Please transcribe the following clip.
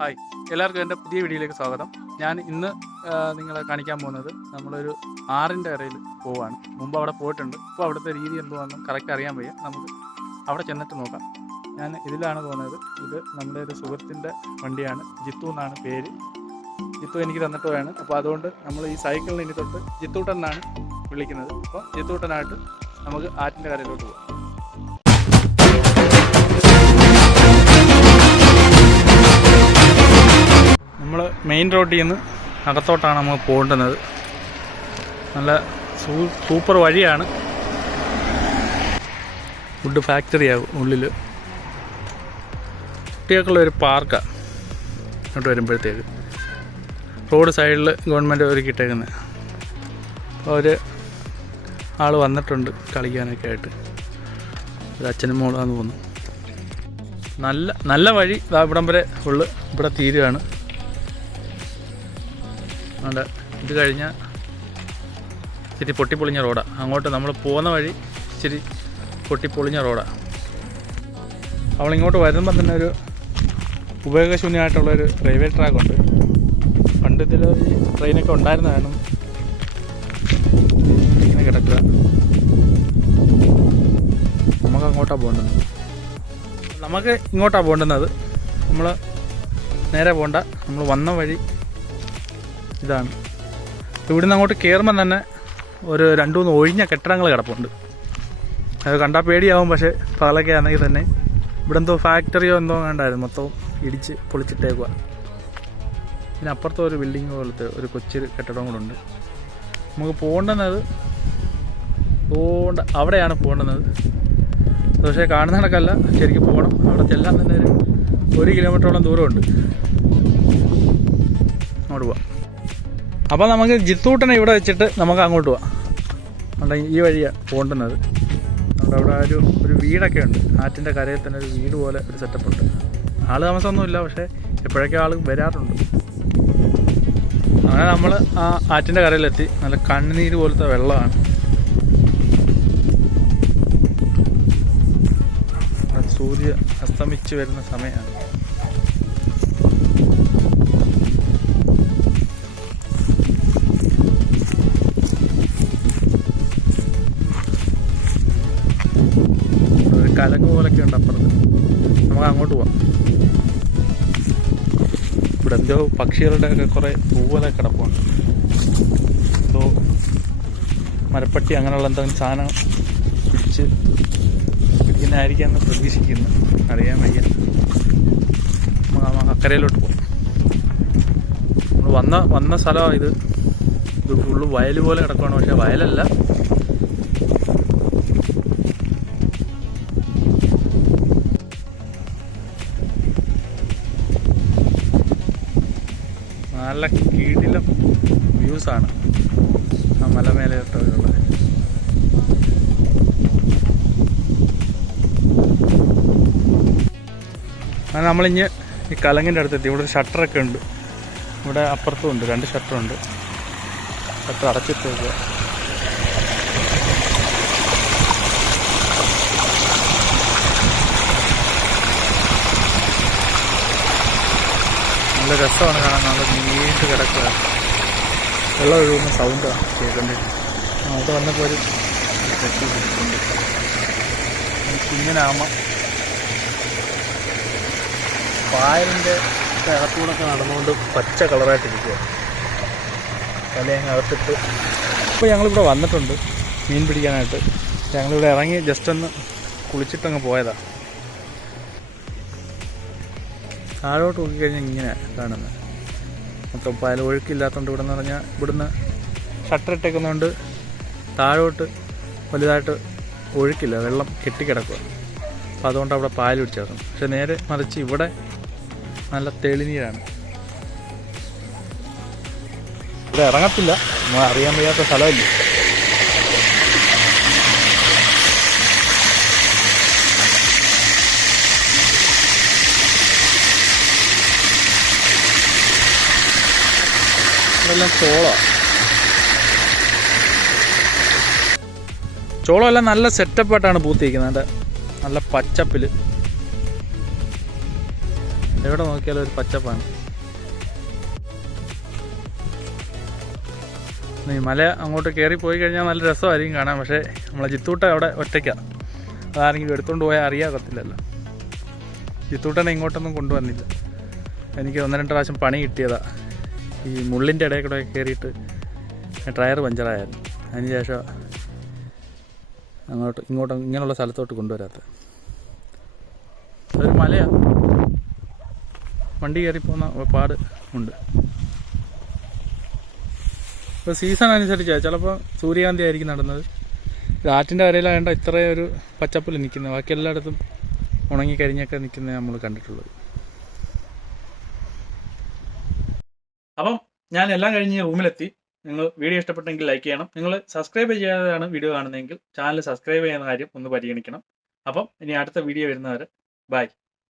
Hi. എല്ലാവർക്കും എന്റെ പുതിയ വീഡിയോയിലേക്ക് സ്വാഗതം. ഞാൻ ഇന്ന് നിങ്ങളെ കാണിക്കാൻ പോകുന്നത് നമ്മളൊരു ആറിന്റെ ഇടയിൽ പോവാണ്. മുമ്പ് അവിടെ പോയിട്ടുണ്ട്. ഇപ്പോൾ അവിടുത്തെ രീതി എന്തുവാണെന്നും കറക്റ്റ് അറിയാൻ വയ്യ. നമുക്ക് അവിടെ ചെന്നിട്ട് നോക്കാം. ഞാൻ ഇതിലാണ് പോകുന്നത്. ഇത് നമ്മുടെ ഒരു സുഹൃത്തിന്റെ വണ്ടിയാണ്. ജിത്തു എന്നാണ് പേര്. ജിത്തു എനിക്ക് തന്നിട്ട് വേണം അപ്പോൾ അതുകൊണ്ട് നമ്മൾ ഈ സൈക്കിളിന് ഇനി തൊട്ട് ജിത്തൂട്ടൻ എന്നാണ് വിളിക്കുന്നത്. അപ്പോൾ ജിത്തൂട്ടനായിട്ട് നമുക്ക് ആറ്റിന്റെ കരയിലോട്ട് പോകാം നമ്മൾ മെയിൻ റോഡിൽ നിന്ന് അകത്തോട്ടാണ് നമ്മൾ പോകേണ്ടുന്നത്. നല്ല സൂപ്പർ വഴിയാണ്. ഫുഡ് ഫാക്ടറി ആകും ഉള്ളിൽ കുട്ടികൾക്കുള്ള ഒരു പാർക്കാണ് ഇങ്ങോട്ട് വരുമ്പോഴത്തേക്ക്. റോഡ് സൈഡിൽ ഗവൺമെന്റ് ഒരുക്കിയിട്ടേക്കുന്നത് അപ്പോൾ ഒരു ആൾ വന്നിട്ടുണ്ട് കളിക്കാനൊക്കെ ആയിട്ട്. ഒരു അച്ഛനും മോളാന്ന് തോന്നുന്നു നല്ല നല്ല വഴി ഇതാ ഇവിടം വരെ ഉള്ളു. ഇവിടെ തീരുകയാണ് അവിടെ ഇത് കഴിഞ്ഞാൽ ഇച്ചിരി പൊട്ടിപ്പൊളിഞ്ഞ റോഡാണ് അങ്ങോട്ട് നമ്മൾ പോകുന്ന വഴി ഇച്ചിരി പൊട്ടിപ്പൊളിഞ്ഞ റോഡാണ് അവളിങ്ങോട്ട് വരുമ്പം തന്നെ ഒരു ഉപയോഗശൂന്യമായിട്ടുള്ളൊരു റെയിൽവേ ട്രാക്കുണ്ട്. പണ്ട് ഇതിൽ ഈ ട്രെയിനൊക്കെ ഉണ്ടായിരുന്നതാണ് ഇങ്ങനെ കിടക്കുക. നമുക്ക് അങ്ങോട്ടാണ് പോകേണ്ടത്. നമുക്ക് ഇങ്ങോട്ടാണ് പോകേണ്ടുന്നത്. നമ്മൾ നേരെ പോകണ്ട നമ്മൾ വന്ന വഴി ഇതാണ്. ഇവിടുന്ന് അങ്ങോട്ട് കയറുമ്പം തന്നെ ഒരു രണ്ടു മൂന്ന് ഒഴിഞ്ഞ കെട്ടിടങ്ങൾ കിടപ്പുണ്ട്. അത് കണ്ടാൽ പേടിയാവും പക്ഷേ പകലൊക്കെ ആണെങ്കിൽ തന്നെ. ഇവിടെ എന്തോ ഫാക്ടറിയോ എന്തോ കണ്ടായിരുന്നു മൊത്തവും ഇടിച്ച് പൊളിച്ചിട്ടേക്കുക പിന്നെ അപ്പുറത്തെ ഒരു ബിൽഡിങ് പോലത്തെ ഒരു കൊച്ചു കെട്ടിടവും കൂടെ ഉണ്ട്. നമുക്ക് പോകേണ്ടുന്നത് പോകേണ്ട അവിടെയാണ് പോകേണ്ടുന്നത്. പക്ഷേ കാണുന്ന കണക്കല്ല ശരിക്കും പോകണം. അവിടെ ചെല്ലാൻ തന്നെ ഒരു കിലോമീറ്ററോളം ദൂരമുണ്ട്. അങ്ങോട്ട് പോവാം. അപ്പോൾ നമുക്ക് ജിത്തൂട്ടനെ ഇവിടെ വെച്ചിട്ട് നമുക്ക് അങ്ങോട്ട് പോവാം. അവിടെ ഈ വഴിയാണ് പോകേണ്ടത് നമ്മുടെ അവിടെ ഒരു ഒരു വീടൊക്കെ ഉണ്ട്. ആറ്റിന്റെ കരയിൽ തന്നെ ഒരു വീട് പോലെ ഒരു സെറ്റപ്പ് ഉണ്ട്. ആൾ താമസമൊന്നുമില്ല പക്ഷേ എപ്പോഴൊക്കെ ആൾ വരാറുണ്ട്. അങ്ങനെ നമ്മൾ ആ ആറ്റിന്റെ കരയിലെത്തി. നല്ല കണ്ണുനീര് പോലത്തെ വെള്ളമാണ്. സൂര്യ അസ്തമിച്ച് വരുന്ന സമയമാണ്. കലങ്ങ് പോലൊക്കെ ഉണ്ട് അപ്പുറത്ത്. നമുക്ക് അങ്ങോട്ട് പോവാം. ഇവിടെ എന്തോ പക്ഷികളുടെ ഒക്കെ കുറേ പൂവല കിടപ്പുണ്ട്. എന്തോ മരപ്പട്ടി അങ്ങനെയുള്ള എന്തെങ്കിലും സാധനം പിടിച്ച് പിടിക്കുന്നതായിരിക്കാം എന്ന് പ്രതീക്ഷിക്കുന്നു. അറിയാൻ വയ്യ. അക്കരയിലോട്ട് പോകും വന്ന വന്ന സ്ഥലമാണ് ഇത്. ഇത് ഫുള്ള് വയൽ പോലെ കിടക്കുകയാണ് പക്ഷേ വയലല്ല. നല്ല കീഴിലും വ്യൂസാണ് ആ മലമേലോട്ടുള്ളത് അങ്ങനെ നമ്മളിഞ്ഞ് ഈ കലങ്ങിന്റെ അടുത്തെത്തി. ഇവിടെ ഒരു ഷട്ടറൊക്കെ ഉണ്ട്. ഇവിടെ അപ്പുറത്തും ഉണ്ട്. രണ്ട് ഷട്ടറുണ്ട്. ഷട്ടർ അടച്ചിട്ട് വെക്കുക നല്ല രസമാണ് കാണാൻ. നല്ല നീണ്ട് കിടക്കുക. വെള്ളം ഒഴുകുന്ന സൗണ്ടാണ് കേൾക്കേണ്ടത് അവിടെ വന്നപ്പോൾ ഒരു കെട്ടി പിടിച്ചിട്ടുണ്ട് കുഞ്ഞനാമ. പായലിന്റെ അകത്തൂടൊക്കെ നടന്നുകൊണ്ട് പച്ച കളറായിട്ടിരിക്കുക. തലയങ്ങ് അകത്തിട്ട് ഇപ്പോൾ ഞങ്ങളിവിടെ വന്നിട്ടുണ്ട് മീൻ പിടിക്കാനായിട്ട്. ഞങ്ങളിവിടെ ഇറങ്ങി ജസ്റ്റ് ഒന്ന് കുളിച്ചിട്ടങ്ങ് പോയതാണ് താഴോട്ട് നോക്കിക്കഴിഞ്ഞാൽ ഇങ്ങനെ കാണുന്നത് മൊത്തം പാൽ ഒഴുക്കില്ലാത്തതുകൊണ്ട് ഇവിടെ നിന്ന് പറഞ്ഞാൽ ഇവിടുന്ന് ഷട്ടർ ഇട്ടേക്കുന്നതുകൊണ്ട് താഴോട്ട് വലുതായിട്ട് ഒഴുക്കില്ല വെള്ളം കെട്ടിക്കിടക്കുക അപ്പോൾ അതുകൊണ്ട് അവിടെ പാൽ പിടിച്ചേർന്നു. പക്ഷെ നേരെ മറിച്ച് ഇവിടെ നല്ല തെളിനീരാണ്. ഇവിടെ ഇറങ്ങത്തില്ല. നമ്മൾ അറിയാൻ വയ്യാത്ത സ്ഥലമല്ലേ? ഇവിടെല്ലാം ചോള? ചോളമെല്ലാം നല്ല സെറ്റപ്പായിട്ടാണ് പൂത്തിരിക്കുന്നത്. നല്ല പച്ചപ്പിൽ എവിടെ നോക്കിയാലും ഒരു പച്ചപ്പാണ്. ഈ മല അങ്ങോട്ട് കയറി പോയി കഴിഞ്ഞാൽ നല്ല രസമായിരിക്കും കാണാൻ. പക്ഷേ നമ്മളെ ചിത്തൂട്ട അവിടെ ഒറ്റയ്ക്കാണ് അതാരെങ്കിലും എടുത്തുകൊണ്ട് പോയാൽ അറിയാകത്തില്ലല്ലോ. ചിത്തൂട്ടനെ ഇങ്ങോട്ടൊന്നും കൊണ്ടുവന്നില്ല. എനിക്ക് ഒന്ന് രണ്ട് പ്രാവശ്യം പണി കിട്ടിയതാ. ഈ മുള്ളിന്റെ ഇടയിൽ കൂടെ കയറിയിട്ട് ടയർ പഞ്ചറായിരുന്നു. അതിനുശേഷം അങ്ങോട്ട് ഇങ്ങോട്ട് ഇങ്ങനെയുള്ള സ്ഥലത്തോട്ട് കൊണ്ടുവരാത്ത. അതൊരു മലയാണ് വണ്ടി കയറി പോകുന്ന പാട് ഉണ്ട്. ഇപ്പോൾ സീസൺ അനുസരിച്ചാണ് ചിലപ്പോൾ സൂര്യകാന്തി ആയിരിക്കും നടന്നത്. ആറ്റിന്റെ വരയിലായതുകൊണ്ട് ഇത്രയും ഒരു പച്ചപ്പിൽ നിൽക്കുന്നത് ബാക്കി എല്ലായിടത്തും ഉണങ്ങിക്കരിഞ്ഞൊക്കെ നിൽക്കുന്നത് നമ്മൾ കണ്ടിട്ടുള്ളത്. അപ്പം ഞാൻ എല്ലാം കഴിഞ്ഞ് റൂമിലെത്തി. നിങ്ങൾ വീഡിയോ ഇഷ്ടപ്പെട്ടെങ്കിൽ ലൈക്ക് ചെയ്യണം. നിങ്ങൾ സബ്സ്ക്രൈബ് ചെയ്യാതെയാണ് വീഡിയോ കാണുന്നതെങ്കിൽ ചാനൽ സബ്സ്ക്രൈബ് ചെയ്യുന്ന കാര്യം ഒന്ന് പരിഗണിക്കണം. അപ്പം ഇനി അടുത്ത വീഡിയോ വരുന്നവരെ ബൈ